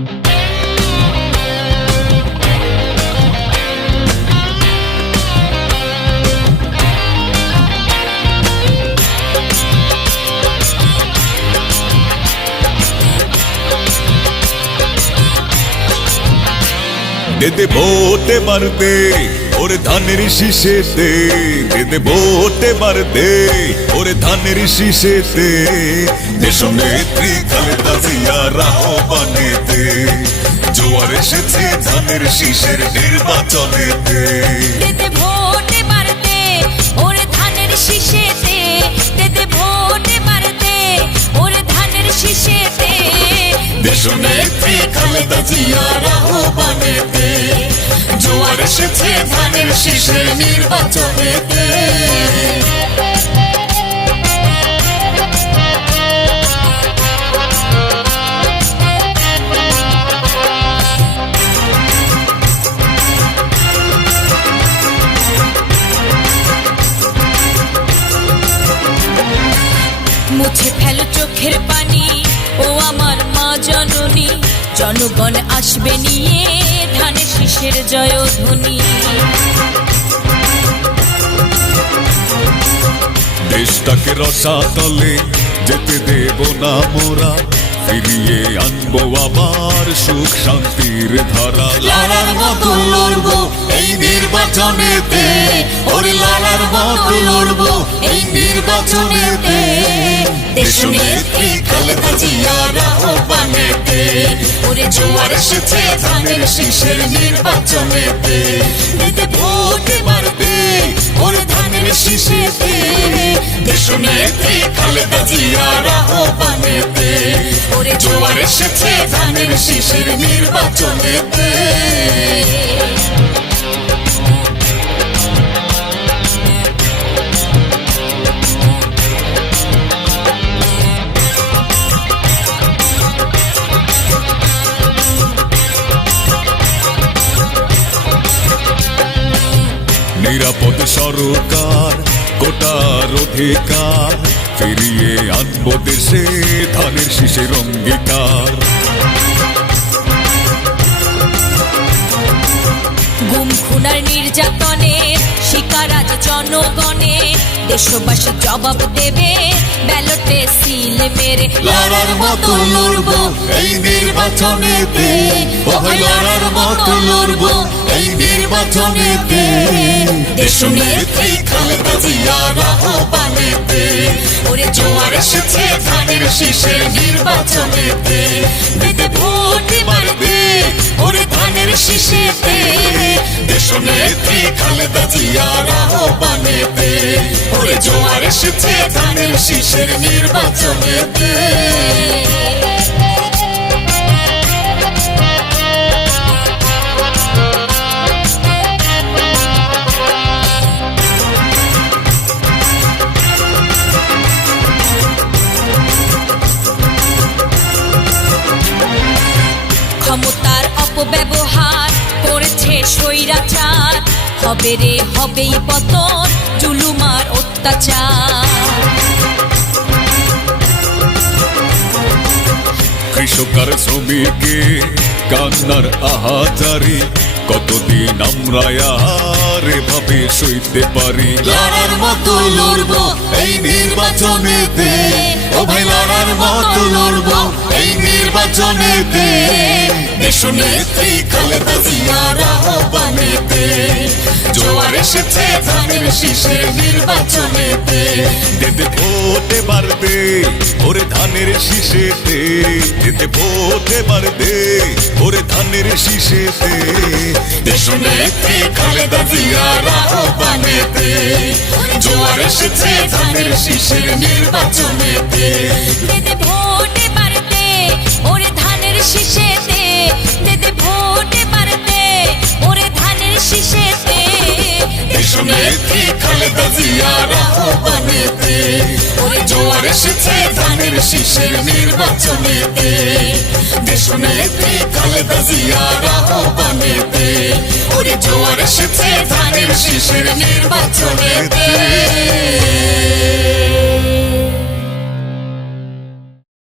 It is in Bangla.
दे दे वोट मार दे और धानेर शीशे दे दे वोट मार दे और धानेर शीशे देश नेत्री खालेदा जियार आह्वानेते জোয়ার এসেছে ধানের শীষের নির্বাচনেতে। দে দে ভোট মার দে ওরে ধানের শীষেতে, দে দে ভোট মার দে ওরে ধানের শীষেতে, দেশ নেত্রী খালেদা জিয়ার আহ্বানেতে জোয়ার এসেছে ধানের শীষের নির্বাচনেতে। মুছে ফেলো চোখের পানি ও আমার মা জননী, জনগণ আসবে নিয়ে ধানের শীষের জয়ধ্বনি। দেশটাকে রসাতলে যেতে দেব না মোরা, ফিরিয়ে আনবো আবার সুখ শান্তির ধারা। লড়ার মতো লড়বো এই নির্বাচনেতে, ওরে লড়ার মতো লড়বো এই নির্বাচনেতে। দেশনেত্রী খালেদা জিয়ার আহ্বানেতে ওরে জোয়ার এসেছে ধানের শীষের নির্বাচনেতে। দিতে ভোট মার দে ওরে ধানের শীষেতে, দেশনেত্রী খালেদা জিয়ার আহ্বানেতে ওরে জোয়ার এসেছে ধানের শীষের নির্বাচনেতে। নিরাপদ সরকার কোটার অধিকার, ফিরিয়ে আনবো দেশে ধানের শীষের অঙ্গীকার। গুম খুনার নির্যাতনের শিকার আজ জনগণে, দেশবাসী জবাব দেবে ব্যালটে সিল মেরে। লড়ার মতো লড়বো এই নির্বাচনেতে, ওহে লড়ার মতো লড়বো এই নির্বাচনেতে। দেশনেত্রী খালেদা জিয়ার আহ্বানেতে ওরে জোয়ার এসেছে ধানের শীষের নির্বাচনেতে। দিতে ভোট মার দে ওরে ধানের শীষেতে, দেশনেত্রী খালেদা জিয়ার আহ্বানেতে ওরে জোয়ার এসেছে ধানের শীষের নির্বাচনেতে। ক্ষমতার অপব্যবহার করেছে স্বৈরাচার, হবে রে হবেই পতন জুলুমার অত্যাচার। কৃষক আর শ্রমিকে কান্নার আহাজারি, কতদিন আমরা আর এভাবে সইতে পারি। লড়ার মতো লড়বো এই নির্বাচনেতে, ও ভাই লড়ার মতো লড়বো এই নির্বাচনেতে। দেশনেত্রী খালেদা জিয়ার আহ্বানেতে জোয়ার এসেছে ধানের শীষের নির্বাচনেতে। দে দে ভোট মার দে ওরে ধানের শীষেতে, দে দে ভোট মার দে ওরে ধানের শীষেতে। দেশনেত্রী খালেদা জিয়ার আহ্বানেতে জোয়ার এসেছে ধানের শীষের নির্বাচনেতে। দে দে ভোট মার দে ওরে ধানের শীষেতে, দে দে ভোট মার দে ওরে ধানের শীষেতে। দেশনেত্রী খালেদা জিয়ার আহ্বানেতে ওরে জোয়ার এসেছে ধানের শীষের নির্বাচনেতে। দেশনেত্রী খালেদা জিয়ার আহ্বানেতে ওরে জোয়ার এসেছে ধানের শীষের নির্বাচনেতে।